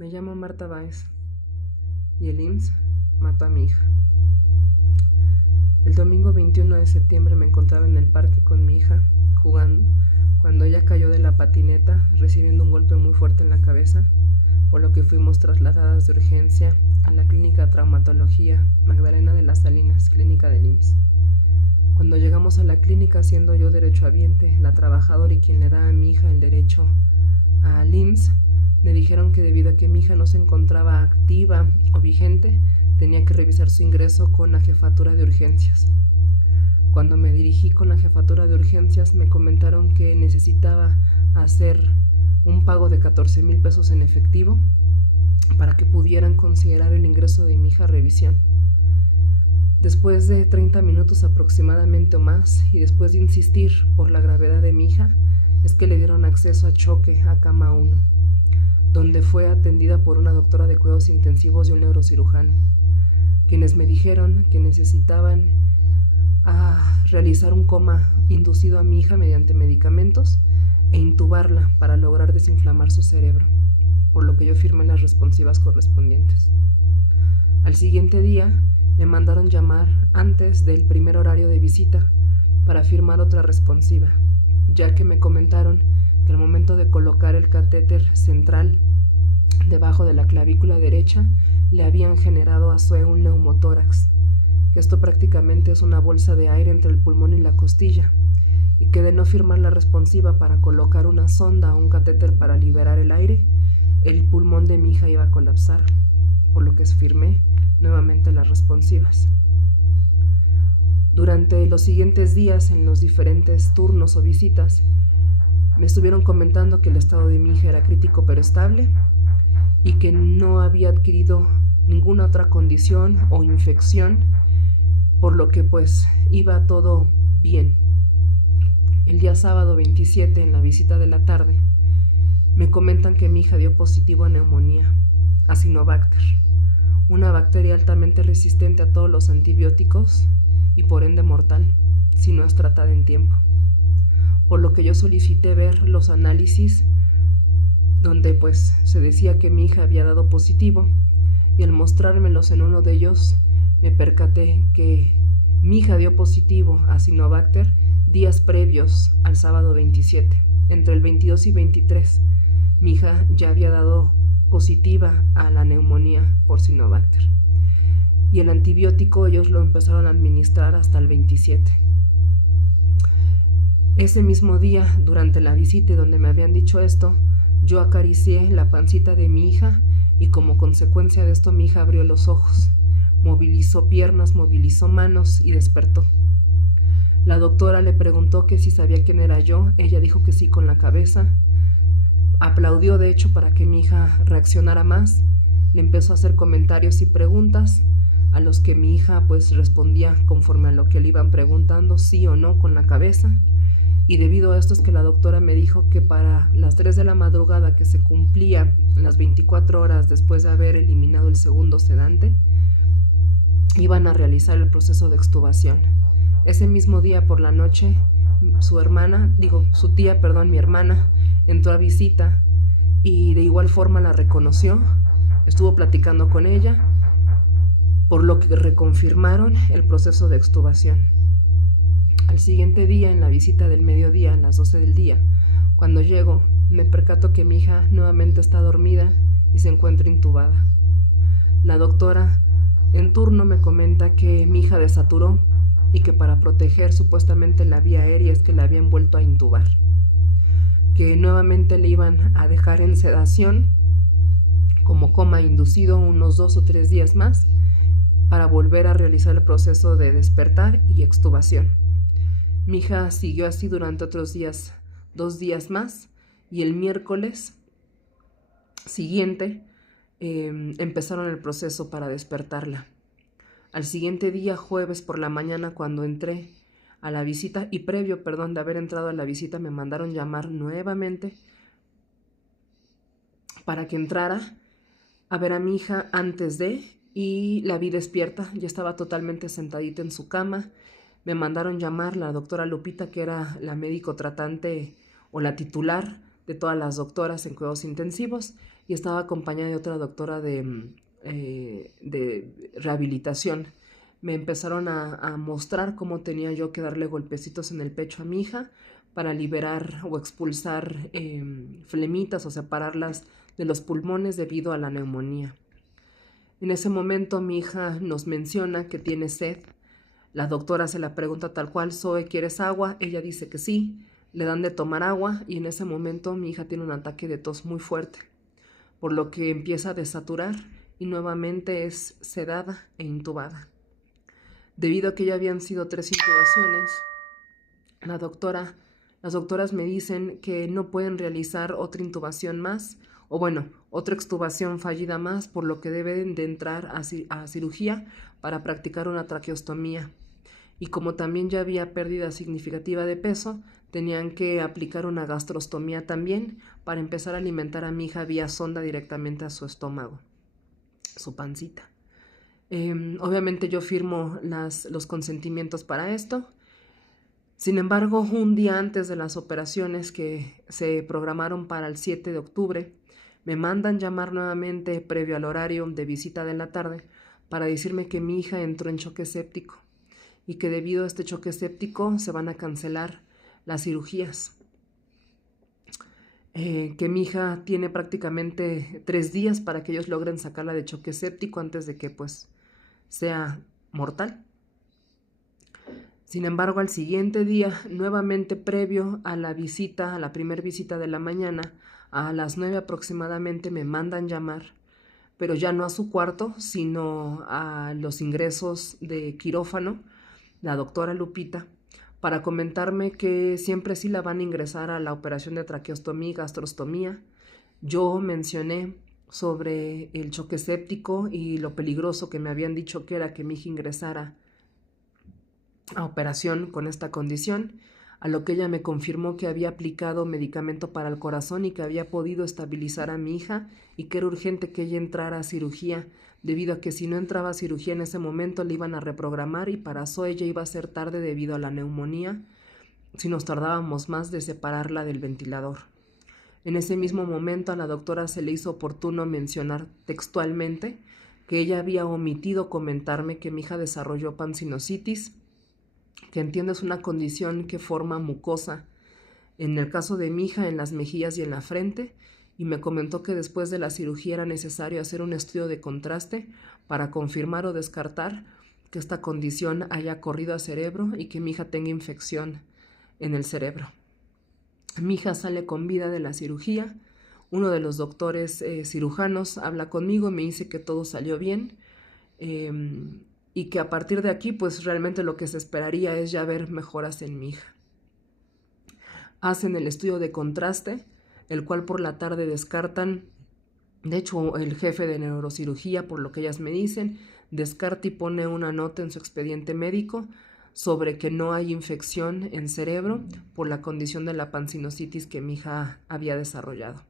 Me llamo Marta Báez y el IMSS mató a mi hija. El domingo 21 de septiembre me encontraba en el parque con mi hija jugando cuando ella cayó de la patineta recibiendo un golpe muy fuerte en la cabeza, por lo que fuimos trasladadas de urgencia a la clínica de traumatología Magdalena de las Salinas, clínica del IMSS. Cuando llegamos a la clínica, siendo yo derechohabiente, la trabajadora y quien le da a mi hija el derecho al IMSS, me dijeron que debido a que mi hija no se encontraba activa o vigente, tenía que revisar su ingreso con la jefatura de urgencias. Cuando me dirigí con la jefatura de urgencias, me comentaron que necesitaba hacer un pago de 14,000 pesos en efectivo para que pudieran considerar el ingreso de mi hija a revisión. Después de 30 minutos aproximadamente o más, y después de insistir por la gravedad de mi hija, es que le dieron acceso a choque a cama 1, donde fue atendida por una doctora de cuidados intensivos y un neurocirujano, quienes me dijeron que necesitaban realizar un coma inducido a mi hija mediante medicamentos e intubarla para lograr desinflamar su cerebro, por lo que yo firmé las responsivas correspondientes. Al siguiente día me mandaron llamar antes del primer horario de visita para firmar otra responsiva, ya que me comentaron que al momento de colocar el catéter central debajo de la clavícula derecha le habían generado a Zoe un neumotórax, que esto prácticamente es una bolsa de aire entre el pulmón y la costilla, y que de no firmar la responsiva para colocar una sonda o un catéter para liberar el aire, el pulmón de mi hija iba a colapsar, por lo que firmé nuevamente las responsivas. Durante los siguientes días, en los diferentes turnos o visitas, me estuvieron comentando que el estado de mi hija era crítico pero estable y que no había adquirido ninguna otra condición o infección, por lo que pues iba todo bien. El día sábado 27, en la visita de la tarde, me comentan que mi hija dio positivo a neumonía, a Acinetobacter, una bacteria altamente resistente a todos los antibióticos y por ende mortal, si no es tratada en tiempo. Por lo que yo solicité ver los análisis donde pues se decía que mi hija había dado positivo, y al mostrármelos en uno de ellos me percaté que mi hija dio positivo a Acinetobacter días previos al sábado 27. Entre el 22 y 23 mi hija ya había dado positiva a la neumonía por Acinetobacter, y el antibiótico ellos lo empezaron a administrar hasta el 27. Ese mismo día, durante la visita donde me habían dicho esto, yo acaricié la pancita de mi hija y como consecuencia de esto mi hija abrió los ojos, movilizó piernas, movilizó manos y despertó. La doctora le preguntó que si sabía quién era yo, ella dijo que sí con la cabeza, aplaudió de hecho para que mi hija reaccionara más, le empezó a hacer comentarios y preguntas, a los que mi hija pues respondía conforme a lo que le iban preguntando, sí o no con la cabeza. Y debido a esto es que la doctora me dijo que para las 3 de la madrugada, que se cumplía las 24 horas después de haber eliminado el segundo sedante, iban a realizar el proceso de extubación. Ese mismo día por la noche, mi hermana, entró a visita y de igual forma la reconoció, estuvo platicando con ella, por lo que reconfirmaron el proceso de extubación. Al siguiente día, en la visita del mediodía, a las 12 del día, cuando llego, me percato que mi hija nuevamente está dormida y se encuentra intubada. La doctora en turno me comenta que mi hija desaturó y que para proteger supuestamente la vía aérea es que la habían vuelto a intubar, que nuevamente le iban a dejar en sedación como coma inducido unos 2 o 3 días más para volver a realizar el proceso de despertar y extubación. Mi hija siguió así durante otros días, 2 días más, y el miércoles siguiente empezaron el proceso para despertarla. Al siguiente día, jueves por la mañana, cuando entré a la visita, y previo, de haber entrado a la visita, me mandaron llamar nuevamente para que entrara a ver a mi hija antes de, y la vi despierta, ya estaba totalmente sentadita en su cama. Me mandaron llamar la doctora Lupita, que era la médico tratante o la titular de todas las doctoras en cuidados intensivos, y estaba acompañada de otra doctora de rehabilitación. Me empezaron a mostrar cómo tenía yo que darle golpecitos en el pecho a mi hija para liberar o expulsar flemitas o separarlas de los pulmones debido a la neumonía. En ese momento mi hija nos menciona que tiene sed. La doctora se la pregunta tal cual: Zoe, ¿quieres agua? Ella dice que sí. Le dan de tomar agua y en ese momento mi hija tiene un ataque de tos muy fuerte, por lo que empieza a desaturar y nuevamente es sedada e intubada. Debido a que ya habían sido 3 intubaciones, las doctoras me dicen que no pueden realizar otra intubación más, o bueno, otra extubación fallida más, por lo que deben de entrar a cirugía para practicar una traqueostomía. Y como también ya había pérdida significativa de peso, tenían que aplicar una gastrostomía también para empezar a alimentar a mi hija vía sonda directamente a su estómago, su pancita. Obviamente yo firmo los consentimientos para esto. Sin embargo, un día antes de las operaciones que se programaron para el 7 de octubre, me mandan llamar nuevamente previo al horario de visita de la tarde para decirme que mi hija entró en choque séptico y que debido a este choque séptico se van a cancelar las cirugías. Que mi hija tiene prácticamente 3 días para que ellos logren sacarla de choque séptico antes de que pues sea mortal. Sin embargo, al siguiente día, nuevamente previo a la visita, a la primera visita de la mañana, a las 9 aproximadamente me mandan llamar, pero ya no a su cuarto, sino a los ingresos de quirófano, la doctora Lupita, para comentarme que siempre sí la van a ingresar a la operación de traqueostomía y gastrostomía. Yo mencioné sobre el choque séptico y lo peligroso que me habían dicho que era que mi hija ingresara a operación con esta condición, a lo que ella me confirmó que había aplicado medicamento para el corazón y que había podido estabilizar a mi hija y que era urgente que ella entrara a cirugía, debido a que si no entraba a cirugía en ese momento le iban a reprogramar y para Zoe ella iba a ser tarde debido a la neumonía si nos tardábamos más de separarla del ventilador. En ese mismo momento a la doctora se le hizo oportuno mencionar textualmente que ella había omitido comentarme que mi hija desarrolló pansinusitis, que entiendo es una condición que forma mucosa, en el caso de mi hija en las mejillas y en la frente, y me comentó que después de la cirugía era necesario hacer un estudio de contraste para confirmar o descartar que esta condición haya corrido al cerebro y que mi hija tenga infección en el cerebro. Mi hija sale con vida de la cirugía. Uno de los doctores cirujanos habla conmigo y me dice que todo salió bien, y que a partir de aquí pues realmente lo que se esperaría es ya ver mejoras en mi hija. Hacen el estudio de contraste, el cual por la tarde descartan. De hecho, el jefe de neurocirugía, por lo que ellas me dicen, descarta y pone una nota en su expediente médico sobre que no hay infección en cerebro por la condición de la pansinusitis que mi hija había desarrollado.